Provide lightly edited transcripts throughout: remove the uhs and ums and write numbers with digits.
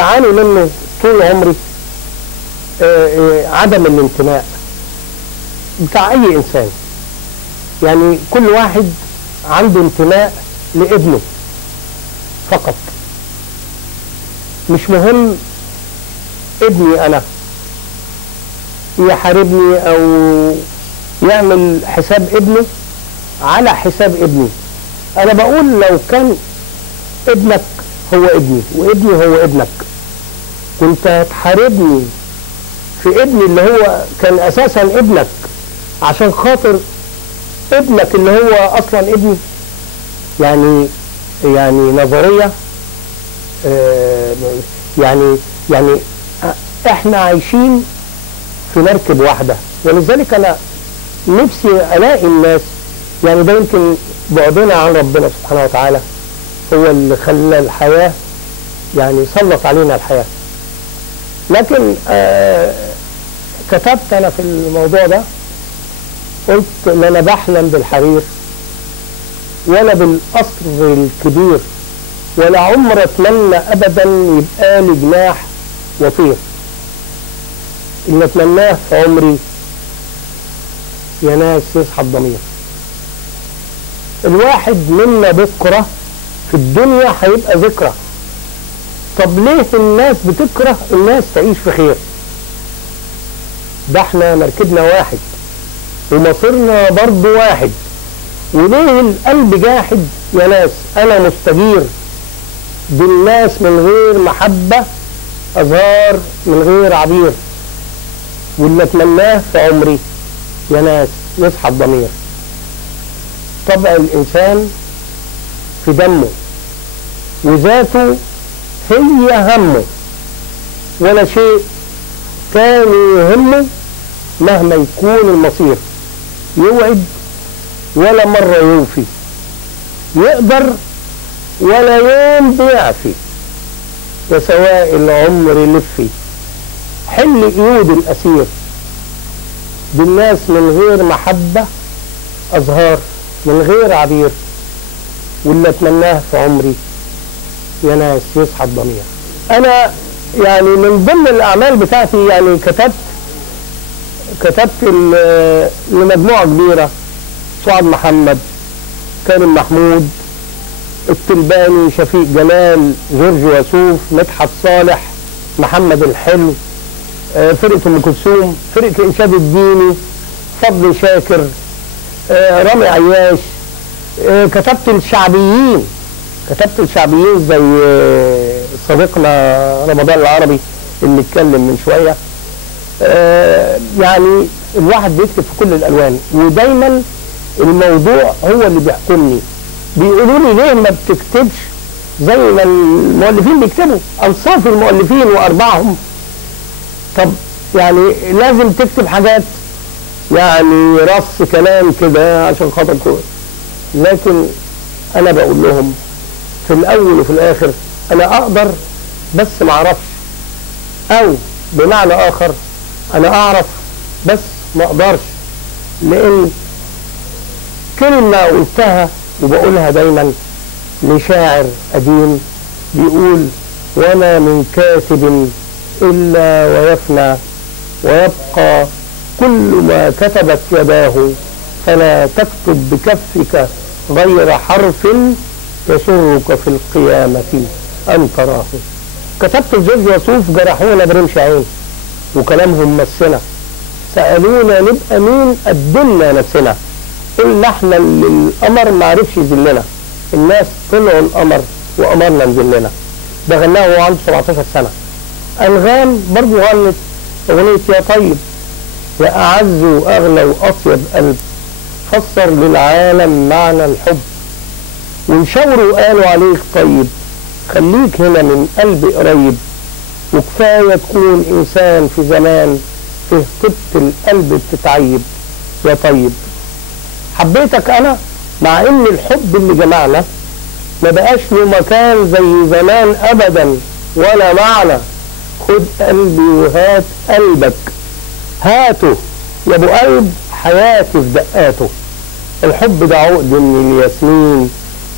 بعاني منه طول عمري عدم الانتماء بتاع اي انسان. يعني كل واحد عنده انتماء لابنه فقط، مش مهم ابني انا يحاربني او يعمل حساب ابنه على حساب ابني. انا بقول لو كان ابنك هو ابني وابني هو ابنك، كنت هتحاربني في ابني اللي هو كان اساسا ابنك عشان خاطر ابنك اللي هو اصلا ابني؟ يعني نظرية يعني احنا عايشين في مركب واحدة. ولذلك انا نفسي الاقي الناس، يعني ده يمكن بعدنا عن ربنا سبحانه وتعالى هو اللي خلى الحياة، يعني سلط علينا الحياة. لكن كتبت انا في الموضوع ده، قلت ان انا بحلم بالحرير ولا بالقصر الكبير، ولا عمر اتمنى ابدا يبقى لي جناح وطير. اللي اتمناه في عمري يا ناس يصحى الضمير. الواحد منا بكره في الدنيا هيبقى ذكرى. طب ليه الناس بتكره الناس تعيش في خير؟ ده احنا مركبنا واحد ومصيرنا برضو واحد، وليه القلب جاحد يا ناس؟ انا مستجير بالناس من غير محبة، ازهار من غير عبير. واللي اتمناه في عمري يا ناس يصحى الضمير. طبع الانسان في دمه وذاته هي همه، ولا شيء تاني يهمه مهما يكون المصير. يوعد ولا مرة يوفي، يقدر ولا يوم بيعفي، وسواء العمر لفي حل قيود الأسير. بالناس من غير محبة، أزهار من غير عبير. واللي اتمناه في عمري يا ناس يصحى الضمير. أنا يعني من ضمن الأعمال بتاعتي يعني كتبت لمجموعة كبيرة: سعاد محمد، كريم محمود، التلباني، شفيق جلال، جورج وسوف، مدحت صالح، محمد الحلو، فرقة أم كلثوم، فرقة الإنشاد الديني، فضل شاكر، رامي عياش. كتبت الشعبيين زي صديقنا رمضان العربي اللي اتكلم من شوية. يعني الواحد بيكتب في كل الألوان، ودايما الموضوع هو اللي بيحكمني. بيقولوا لي ليه ما بتكتبش زي ما المؤلفين بيكتبوا؟ أنصاف المؤلفين وأربعهم. طب يعني لازم تكتب حاجات يعني رص كلام كده عشان خاطر كده. لكن أنا بقول لهم في الأول وفي الآخر أنا أقدر بس ما أعرفش، أو بمعنى آخر أنا أعرف بس ما أقدرش. لأن كلمة قلتها وبقولها دايما لشاعر قديم بيقول: وما من كاتب إلا ويفنى، ويبقى كل ما كتبت يداه، فلا تكتب بكفك غير حرف يسرك في القيامة أن تراه. كتبت جورج وسوف: جرحونا برمش عين وكلامهم مسنا، سألونا نبقى مين قدمنا نفسنا، قلنا احنا اللي القمر ما عرفش يذلنا، الناس طلعوا القمر وقمرنا نذلنا. ده غناه وهو عنده 17 سنة. أنغام برضو غنت أغنية يا طيب، يا أعز وأغلى وأطيب قلب، فسر للعالم معنى الحب، وانشوروا وقالوا عليك طيب، خليك هنا من قلبي قريب، وكفاية تكون إنسان في زمان فيه طيبة القلب بتتعيب. يا طيب حبيتك أنا مع إن الحب اللي جمعنا ما بقاش له مكان زي زمان أبدا ولا معنى. خد قلبي وهات قلبك، هاته يا ابو قلب حياتي في دقاته. الحب ده عقد من الياسمين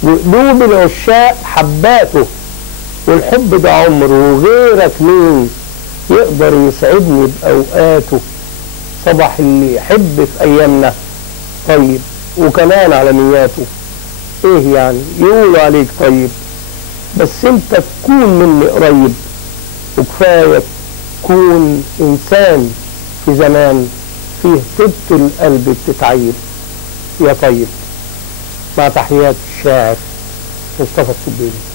وقلوب العشاق حباته، والحب ده عمر، وغيرك مين يقدر يسعدني بأوقاته. صباح اللي يحب في أيامنا طيب وكمان على نياته. ايه يعني يقولوا عليك طيب بس انت تكون مني قريب، وكفاية تكون انسان في زمان فيه طيبة القلب بتتعيب. يا طيب، مع تحيات الشاعر مصطفى السبيلي.